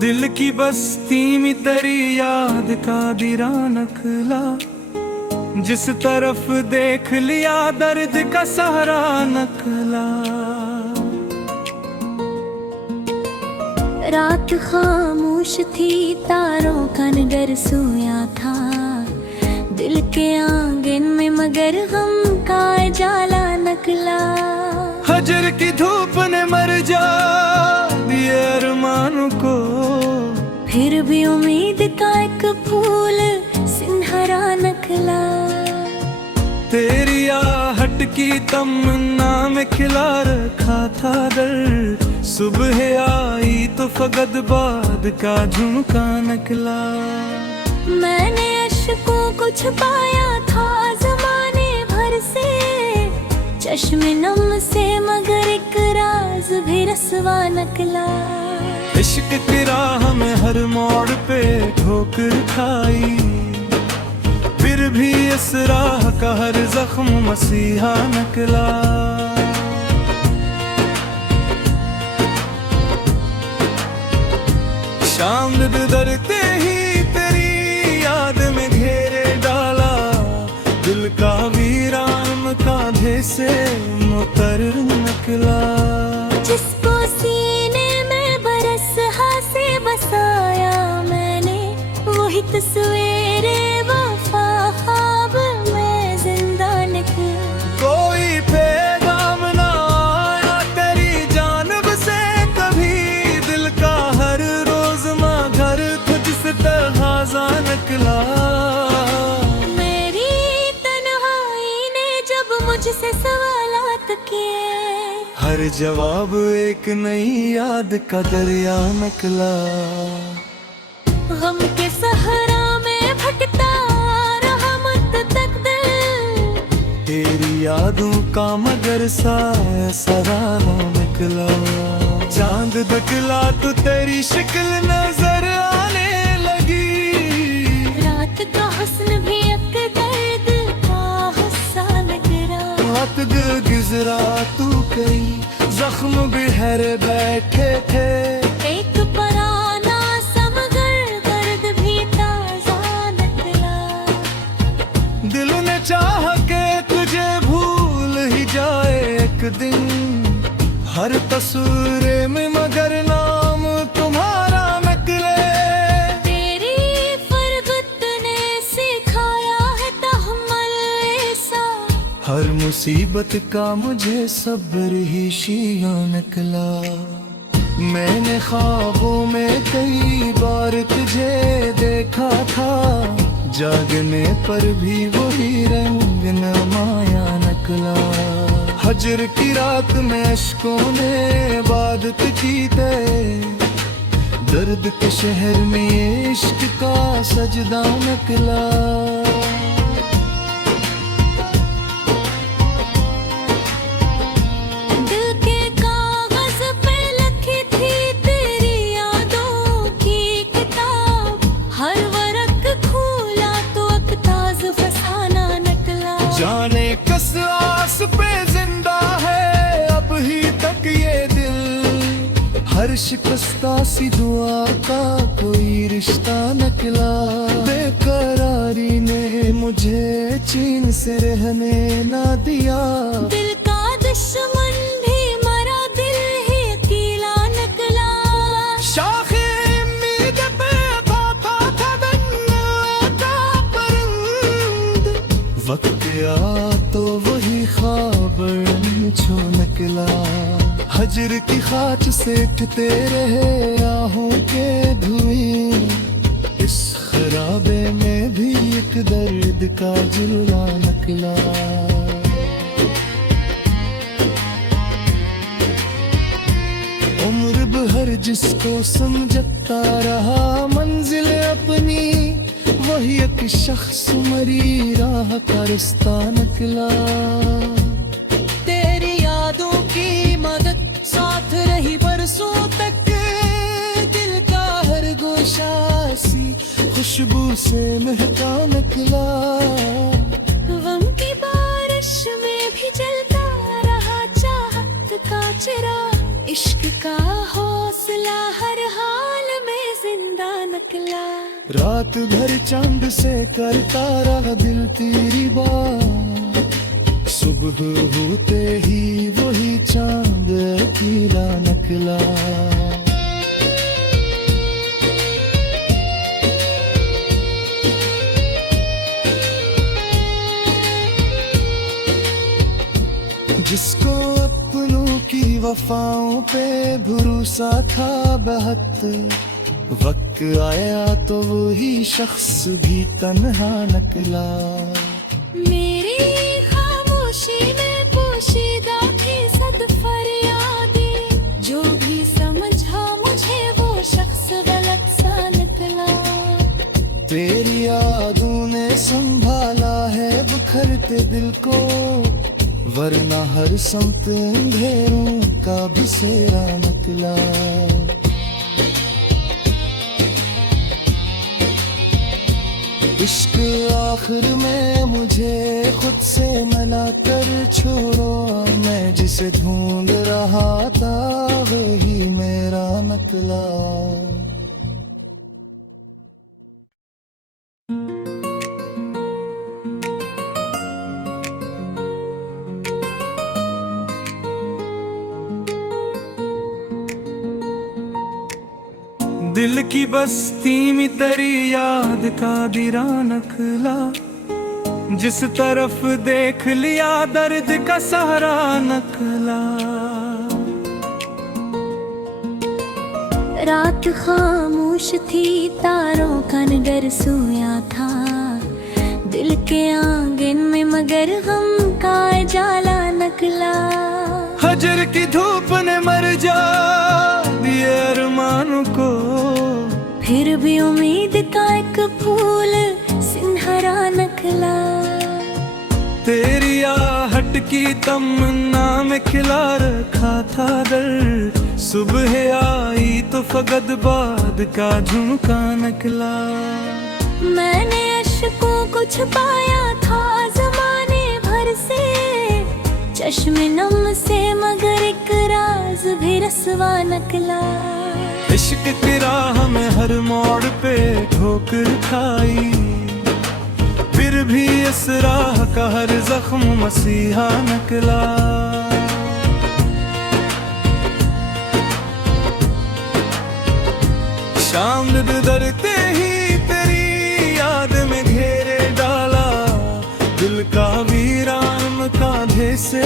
दिल की बस्ती में तेरी याद का दिरा नखला, जिस तरफ देख लिया दर्द का सहारा नखला। रात खामोश थी, तारों का डर सोया था दिल के आंगन में, मगर हम का जाला नकला। हजर की धूप ने मर जा दिए अरमानों को, फिर भी उम्मीद का एक फूल सिन्हरा नकला। तेरी आहट की तमन्ना में खिला रखा था दर्द, सुबह आई तो फगद बाद का झुमका नकला। मैंने अश्कों को छुपाया था ज़माने भर से, चश्मे नम से, मगर एक राज भी रसवा नकला। इश्क की राह में हर मोड़ पे ठोकर खाई, फिर भी इस राह का हर जख्म मसीहा नकला। शाम गुजरते ही तेरी याद में घेरे डाला, दिल का वीरान कांधे से मुतर नकला। जिसको सीने में बरस से बसाया मैंने, वही तस्वीरे वफा ख्वाब में जिंदा निकला। कोई पैगाम ना आया तेरी जानिब से कभी, दिल का हर रोज घर तुझसे तगाज़ा नकला। मेरी तन्हाई ने जब मुझसे सवालात किए, हर जवाब एक नई याद का दरिया नकला। गम के सहरा में भटकता रहा मत तक दिल, तेरी यादों का मगर साया सरारा निकला। चांद निकला तो तेरी शक्ल नजर आने लगी, रात का हुस्न भी एक दर्द का हिस्सा नकला। वक्त गुजरा तू कई जख्म बिहर बैठे थे, एक पराना समगर दर्द भी ताजा नकला। दिल ने चाह के तुझे भूल ही जाए एक दिन, हर तस्वीर में मगर नाम तुम्हारा नकले। तेरी फरगत ने सिखाया है तहम्मुल ऐसा, हर मुसीबत का मुझे सब्र ही शिया नकला। मैंने ख्वाबों में कई बार तुझे देखा था, जागने पर भी वही रंग नमाया नकला। हजर की रात में अश्कों ने इबादत की ते, दर्द के शहर में ये इश्क का सजदा नकला। दिल के कागज पे लिखी थी तेरी यादों की किताब, हर वरक खोला तो अकताज फसाना नकला। जाने किस आस पे जिंदा है अब ही तक ये दिल, हर शिकस्ता सी दुआ का कोई रिश्ता नकला। बेकरारी ने मुझे चैन से रहने ना दिया, दिल का दुश्मन भी मरा दिल ही अकेला नकला। शाखे उम्मीद पे था धन्ना का परिंद, वक्त आ तो वही ख्वाब छो नकला। हजर की खाच सेकते रहे आहों के धुएं, इस खराबे में भी एक दर्द का जुल्ला नकला। उम्र भर जिसको समझता रहा मंजिल अपनी, वही एक शख्स मरी राह का रास्ता नकला। तेरी यादों की मदद साथ रही बरसों तक, दिल का हर गोशा सी खुशबू से महका नकला। गम की बारिश में भी जलता रहा चाहत का चिराग, इश्क का हौसला हर हाल में नकला। रात भर चांद से करता रहा दिल तेरी बात, सुबह होते ही वही चांद अकेला नकला। जिसको अपनों की वफाओं पे भरोसा था बहुत, वक्त आया तो वही शख्स भी तन्हा नकला। मेरी खामोशी में पोशीदा थी सद फरियादें, जो भी समझा मुझे वो शख्स गलत सा निकला। तेरी यादों ने संभाला है बिखरते दिल को, वरना हर समत अंधेरों का बसेरा नकला। इश्क आखिर में मुझे खुद से मिला कर छोड़ो, मैं जिसे ढूंढ रहा था वही मेरा नकला। दिल की बस्ती में तेरी याद का दिरा नकला, जिस तरफ देख लिया दर्द का सहारा नकला। रात खामोश थी तारों का नगर सोया था, दिल के आंगन में मगर हम का जाला नकला। हजर की धूप ने मर जा दिए अरमान को, फिर भी उम्मीद का एक फूल सिंहरा नकला। तेरी आहट की तमन्ना में खिला रखा था दर्द, सुबह आई तो फगद बाद का झुमका नकला। मैंने अश्कों को छुपाया था जमाने भर से, चश्मे नम से मगर एक राज भी रसवा नकला। इश्क की राह में हर मोड़ पे ठोकर खाई, फिर भी इस राह का हर जख्म मसीहा नकला। शाम गुजरते ही तेरी याद में घेरे डाला, दिल का वीरान कांधे से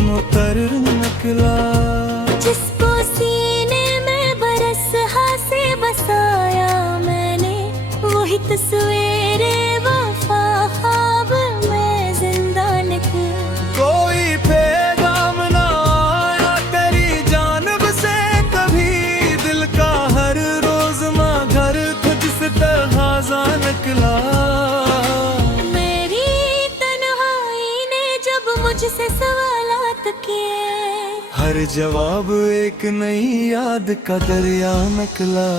मुतर नकला। जिसको सीने में बरस से बसाया मैंने, वही तस्वीरे वफा ख्वाब में जिंदा निकला। कोई पैगाम ना आया तेरी जानिब से कभी, दिल का हर रोज घर तुझसे तगाजा निकला। मेरी तन्हाई ने जब मुझसे सवालात किए, हर जवाब एक नई याद का दरिया नकला।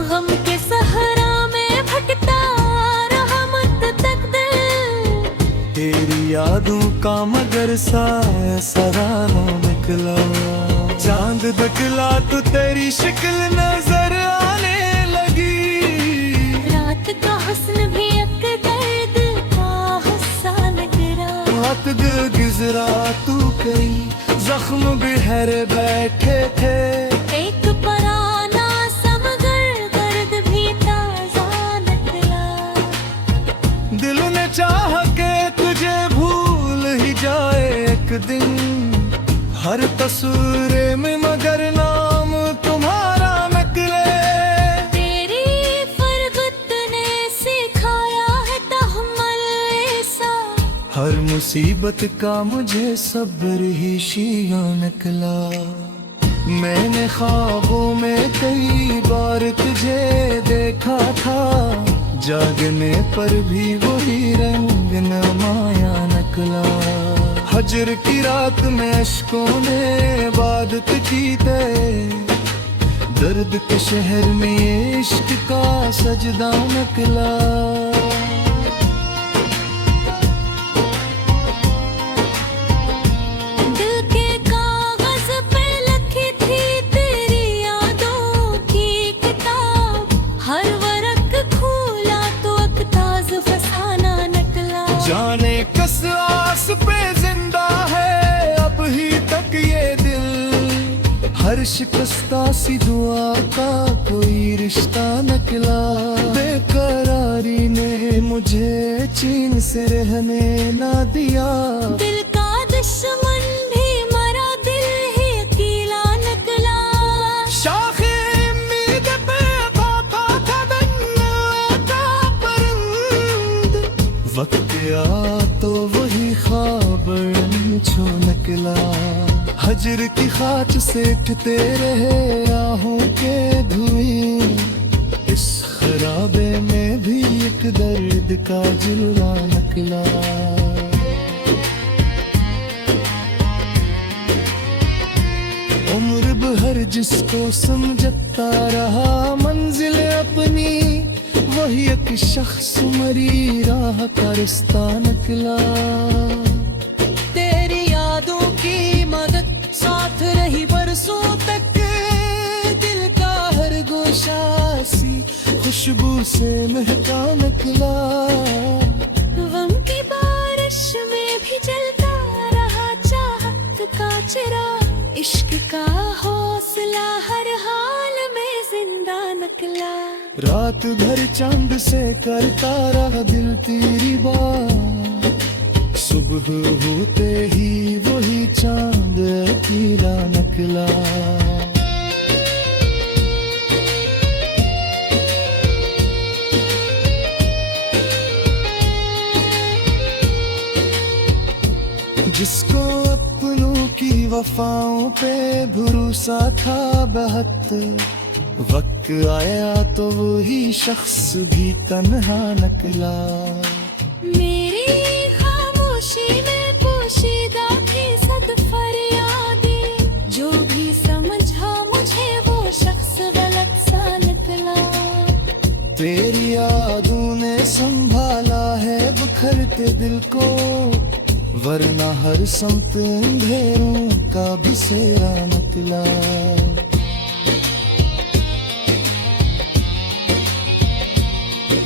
गम के सहरा में भटकता रहा मत तक दिल, तेरी यादों का मगर साया सराना निकला। चांद निकला तो तेरी शक्ल नजर आने लगी, रात का हुस्न भी एक दर्द का हिस्सा नगरा। रात गुजरा तू कई जख्म बिहर बैठे थे, एक पराना समगर दर्द भी ताजा निकला। दिल ने चाह के तुझे भूल ही जाए एक दिन, हर तस्वीर में मगर नाम तुम्हारा नकले। तेरी फरगत ने सिखाया है तहम्मुल ऐसा, हर मुसीबत का मुझे सब्र ही शिया नकला। मैंने ख्वाबों में कई बार तुझे देखा था, जागने पर भी वही रंग नमाया नकला। हजर की रात में अश्कों ने इबादत की थे, दर्द के शहर में ये इश्क का सजदा नकला। कागज पे लिखी थी तेरी यादों की किताब, पर शिकस्ता सी दुआ का कोई रिश्ता निकला। बेकरारी ने मुझे चैन से रहने ना दिया। दिल का दुश्मन भी मरा, दिल ही अकेला निकला। शाखे उम्मीद पे बाबा का बनने का परिंद, वक्त आ तो वही ख्वाब छो निकला। हजर की खाच सेकते रहे आहों के धुएं, इस खराबे में भी एक दर्द का जिला निकला। उम्र भर जिसको समझता रहा मंजिल अपनी, वही एक शख्स मरी राह का रास्ता निकला। तेरी यादों की मदद साथ रही बरसों तक, दिल का हर गोशा सी खुशबू से महका निकला। गम की बारिश में भी जलता रहा चाहत का चिराग, इश्क का हौसला हर हाल में जिंदा निकला। रात भर चांद से करता रहा दिल तेरी बात, सुबह होते ही वही चांद अकेला निकला। जिसको अपनों की वफाओं पे भरोसा था बहुत, वक्त आया तो वही शख्स भी तन्हा निकला। मेरी खामोशी में पोशीदा थी सद फरियादें, जो भी समझा मुझे वो शख्स गलत सा निकला। तेरी यादों ने संभाला है बिखरते दिल को, वरना हर समत अंधेरों का भी सेरा निकला।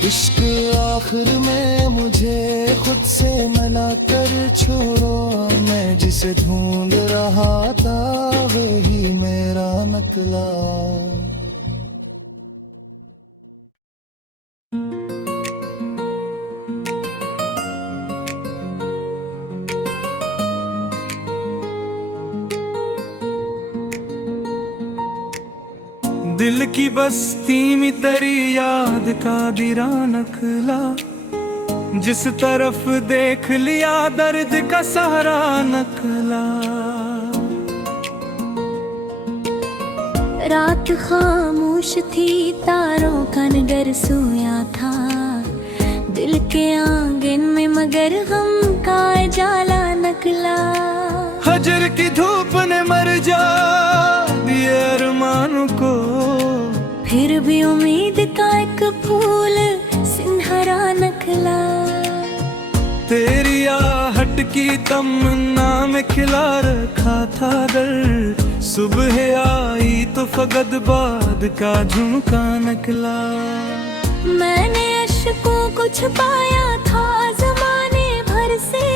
इश्क आखिर में मुझे खुद से मिला कर छोड़ो, मैं जिसे ढूंढ रहा था वही मेरा निकला। दिल की बस्ती में तेरी याद का दिरा नखला, जिस तरफ देख लिया दर्द का सहारा नखला। रात खामोश थी तारों का नगर सोया था, दिल के आंगन में मगर गम का जाला नकला। हजर की धूप ने मर जा दिए अरमानों को, फिर भी उम्मीद का एक फूल सिंहरा नखला। तेरी आहट की तमन्ना में खिला रखा था दर्द, सुबह आई तो फगद बाद का झुमका निकला। मैंने अश्कों को छुपाया था जमाने भर से,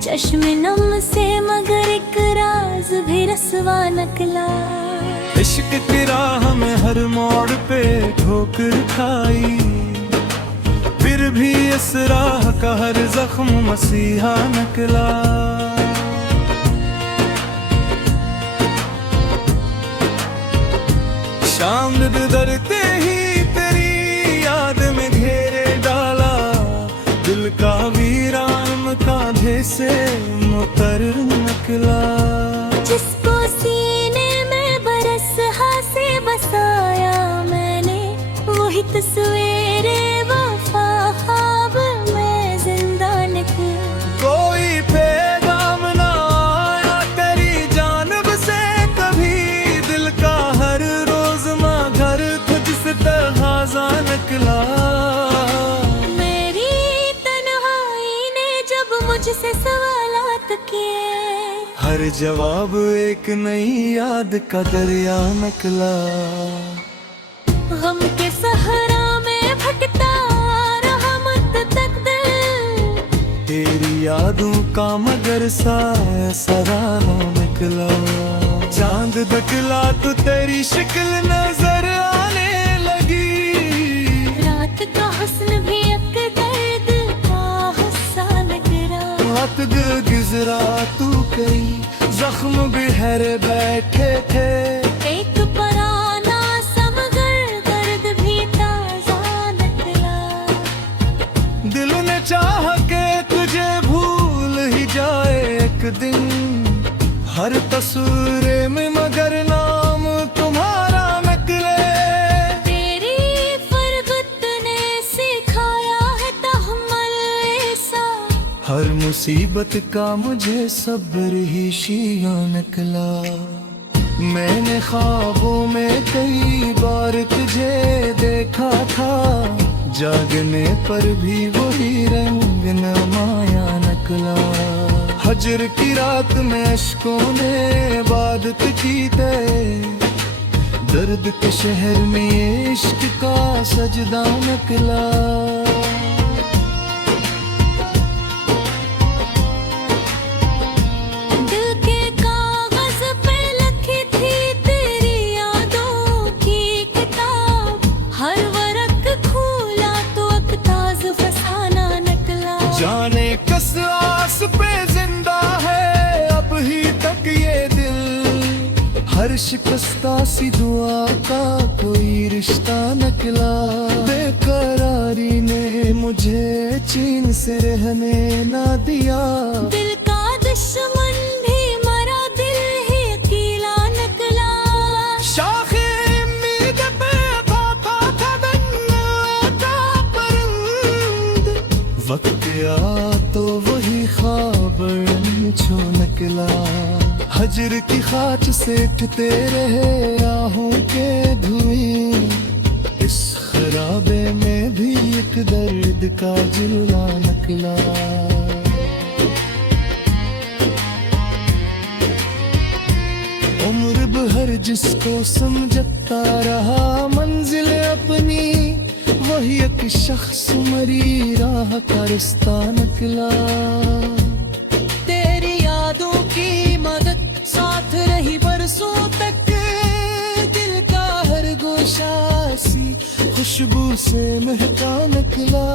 चश्मे नम से मगर एक राज भी रसवा नकला। इश्क की राह में हर मोड़ पे ठोकर खाई, फिर भी इस राह का हर जख्म मसीहा निकला। शाम गुजरते ही तेरी याद में घेरे डाला, दिल का वीरान कांधे से मुतर निकला। जिसको सीने में बरस से बसाया मैंने, वही तस्वीरे वफा ख्वाब में जिंदा निकला। कोई पैगाम ना आया तेरी जानिब से कभी, दिल का हर रोज घर तुझसे तगाजा निकला। मेरी तन्हाई ने जब मुझसे सवालात किए, हर जवाब एक नई याद का दरिया निकला। गम के सहरा में भटकता रहा मत तक दिल, तेरी यादों का मगर सा सरानो निकला। चांद निकला तो तेरी शक्ल नजर आने लगी। रात का हुस्न भी एक दर्द का हिस्सा निकला। रात गुजरा तू कई जख्म बिहर बैठे थे। एक पराना समगर दर्द भी ताजा निकला। दिल ने चाह के तुझे भूल ही जाए एक दिन, हर तस्वीर में मगर नाम तुम्हारा निकले। तेरी फरगत ने सिखाया है तहम्मुल ऐसा। हर मुसीबत का मुझे सब्र ही शिया निकला। मैंने ख्वाबों में कई बार तुझे देखा था, जागने पर भी वही रंग नमाया निकला। हजर की रात में अश्कों ने इबादत की ते, दर्द के शहर में ये इश्क का सजदा निकला। दिल के कागज पे लिखी थी तेरी यादों की किताब। हर वरक खोला तो एक ताज फसाना निकला। जाने कस आस पे जिंदा है अब ही तक ये दिल, हर शिकस्ता सी दुआ का कोई रिश्ता निकला। बेकरारी ने मुझे चैन से रहने ना दिया। दिल का दुश्मन भी मरा, दिल ही अकेला निकला। शाखे उम्मीद पे था परिंद, वक्त आ तो वही ख्वाब छो निकला। हजर की खाच से उठते रहे आहों के धुएं, इस खराबे में भी एक दर्द का जिला निकला। उम्र भर जिसको समझता रहा मंजिल अपनी, वही एक शख्स मरी राह का रास्ता निकला। तेरी यादों की मदद साथ रही बरसों तक, दिल का हर गोशा सी खुशबू से महका निकला।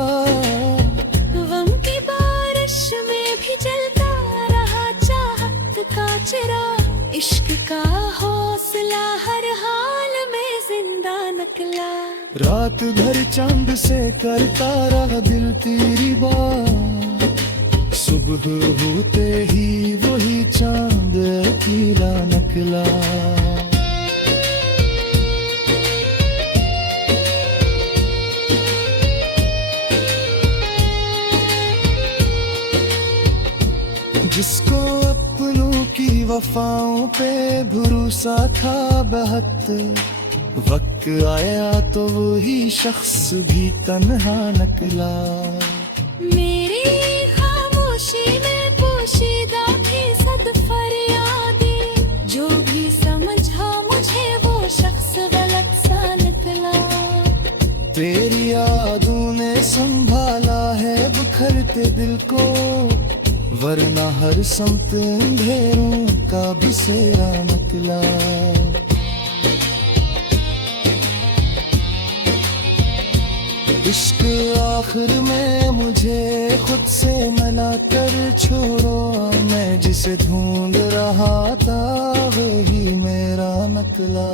गम की बारिश में भी जलता रहा चाहत का चिराग। इश्क का हौसला हर हाल में जिंदा निकला। रात भर चांद से करता रहा दिल तेरी बात, सुबह होते ही वही चांद अकेला निकला। जिसको अपनों की वफाओं पे भरोसा था बहुत, वक्त आया तो वही शख्स भी तन्हा निकला। मेरी खामोशी में पोशीदा थी सद फरियादें, जो भी समझा मुझे वो शख्स गलत सा निकला। तेरी यादों ने संभाला है बिखरते दिल को, वरना हर समत अंधेरों का बिसेरा निकला। इश्क आखिर में मुझे खुद से मिला कर छोड़ो, मैं जिसे ढूंढ रहा था वही मेरा निकला।